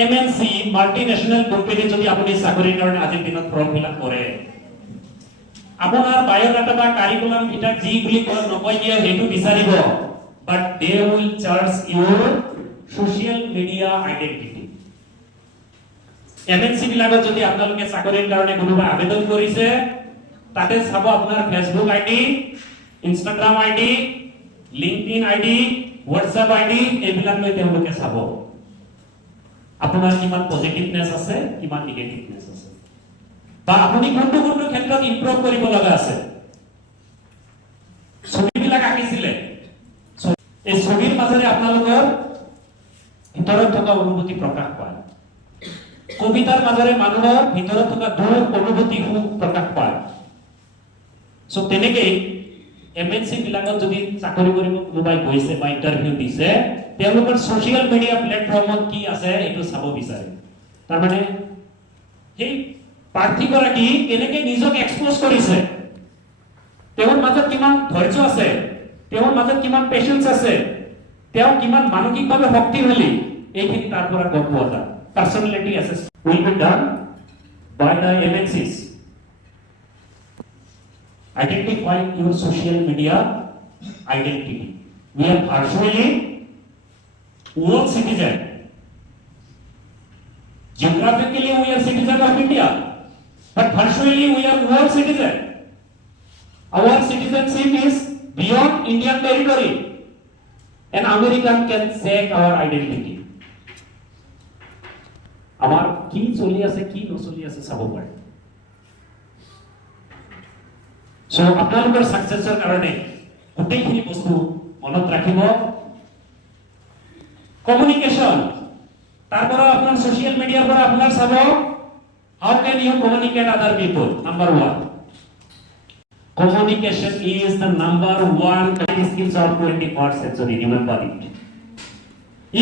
MNC multinational company যদি আপুনি চাকৰিৰ কাৰণে আজিৰ দিনত ফৰ্ম ফিল আপ কৰে, আপোনাৰ বায়োডাটা বা কাৰিকুলাম ভিটাত যি বুলি নকয় দিয়ে সেইটো বিচাৰিব, but they will charge Euro social media identity. MNC বিলাকত যদি আপোনালোকে চাকৰিৰ কাৰণে কোনোবা আবেদন কৰিছে, তাতে চাব আপোনাৰ Facebook ID, Instagram ID, LinkedIn ID, WhatsApp ID এইবিলাক লৈ তেওঁলোকে চাব আপোনাৰ কিমান পজিটিভনেস আছে, কিমান নিগেটিভনেস আছে, বা আপুনি কোনটো কোনটো ক্ষেত্ৰত ইমপ্ৰুভ কৰিব লগা আছে। ছবিবিলাক আঁকিছিলে, এই ছবিৰ মাজেৰে আপোনালোকৰ ভিতৰত থকা অনুভূতি প্ৰকাশ পায়। কবিতাৰ মাজেৰে মানুহৰ ভিতৰত থকা দুখ অনুভূতি প্ৰকাশ পায়। সো তেনেকেই এমএনসি বিলাকত যদি চাকৰি কৰিব কোনোবাই গৈছে বা ইন্টাৰভিউ দিছে, তেওঁলোকৰ সোশ্যাল মিডিয়া প্লেটফৰ্মত কি আছে এইটো চাব বিচাৰে। তাৰ মানে সেই প্ৰাৰ্থীগৰাকী কেনেকৈ নিজক এক্সপোজ কৰিছে, তেওঁৰ মাজত কিমান ধৈৰ্য আছে, তেওঁৰ মাজত কিমান পেশেন্স আছে, তেওঁ কিমান মানসিকভাৱে শক্তিশালী, এইখিনি তাৰ পৰা গম পোৱা যায়। Personality assessment will be done by the MNCs. Identify your social media identity. We are virtually world citizen. Geographically we are citizen of India, but virtually we are world citizen. Our citizenship is beyond Indian territory. An American can check our identity. আমার কি চলি আছে কি নচলি আছে চাব পাৰে। So আপোনালোকৰ সাকসেসৰ কাৰণে গোটেইখিনি বস্তু মনত ৰাখিব। কমিউনিকেশন, তাৰপৰা আপোনাৰ সোশ্যাল মিডিয়াৰ পৰা আপোনাৰ চাব হাউ can you communicate other people. Number 1, communication is the number 1 skills of 21st century. Remember it.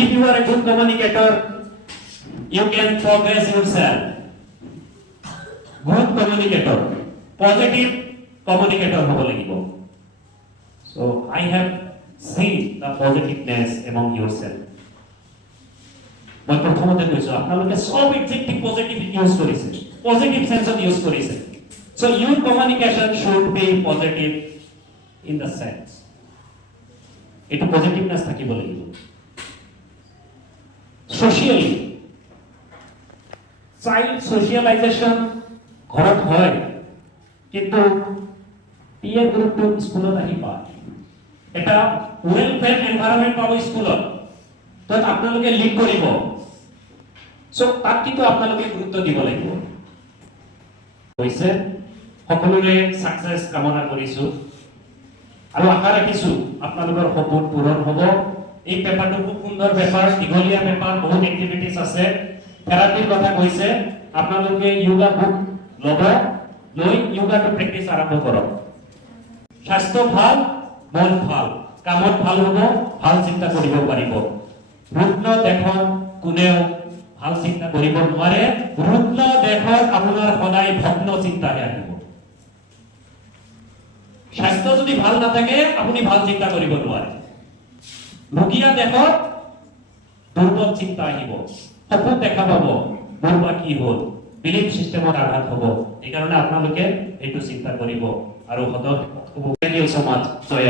If you are a good communicator, you can progress yourself. Good communicator, positive communicator hobo lagibo. So I have seen the positiveness among yourself. মই প্ৰথমতে কৈছো আপোনালোকে সব adjective positive use কৰিছে, positive সেন্সত use কৰিছে। So your communication should be positive in the sense. এটো positiveness থাকিব লাগিব। Socially, চাইল্ড সোশ্যালাইজেশন ঘৰত হয়, কিন্তু পিয়াৰ গ্ৰুপটো স্কুলত আহি পায়। এটা ওয়েলফেয়াৰ এনভায়ৰনমেন্ট পাব স্কুলত, তাত আপোনালোকে লিড কৰিব। সো তাত কিন্তু আপোনালোকে গুৰুত্ব দিব লাগিব। হৈছে সকলোৰে সাকসেস কামনা কৰিছো আৰু আশা ৰাখিছো আপোনালোকৰ সপোন পূৰণ হ'ব। এই পেপাৰটো খুব সুন্দৰ পেপাৰ, দীঘলীয়া পেপাৰ, বহুত এক্টিভিটিজ আছে। থেৰাপিৰ কথা কৈছে, আপোনালোকে যোগা বুক ল'ব, লৈ যোগাটো প্ৰেক্টিছ আৰম্ভ কৰক। স্বাস্থ্য ভাল, মন ভাল, কামত ভাল হ'ব, ভাল চিন্তা কৰিব পাৰিব। ৰুগ্ন দেশত কোনেও ভাল চিন্তা কৰিব নোৱাৰে, ৰুগ্ন দেশত আপোনাৰ সদায় ভগ্ন চিন্তাহে আহিব। স্বাস্থ্য যদি ভাল নাথাকে আপুনি ভাল চিন্তা কৰিব নোৱাৰে। ৰোগীয়া দেশত দুৰ্বল চিন্তা আহিব, সপোন দেখা পাব, মোৰ বা কি হ'ল, বিলিফ সিস্টেমত আঘাত হ'ব। এইকাৰণে আপোনালোকে এইটো চিন্তা কৰিব আৰু সদায় সমাজ জয়।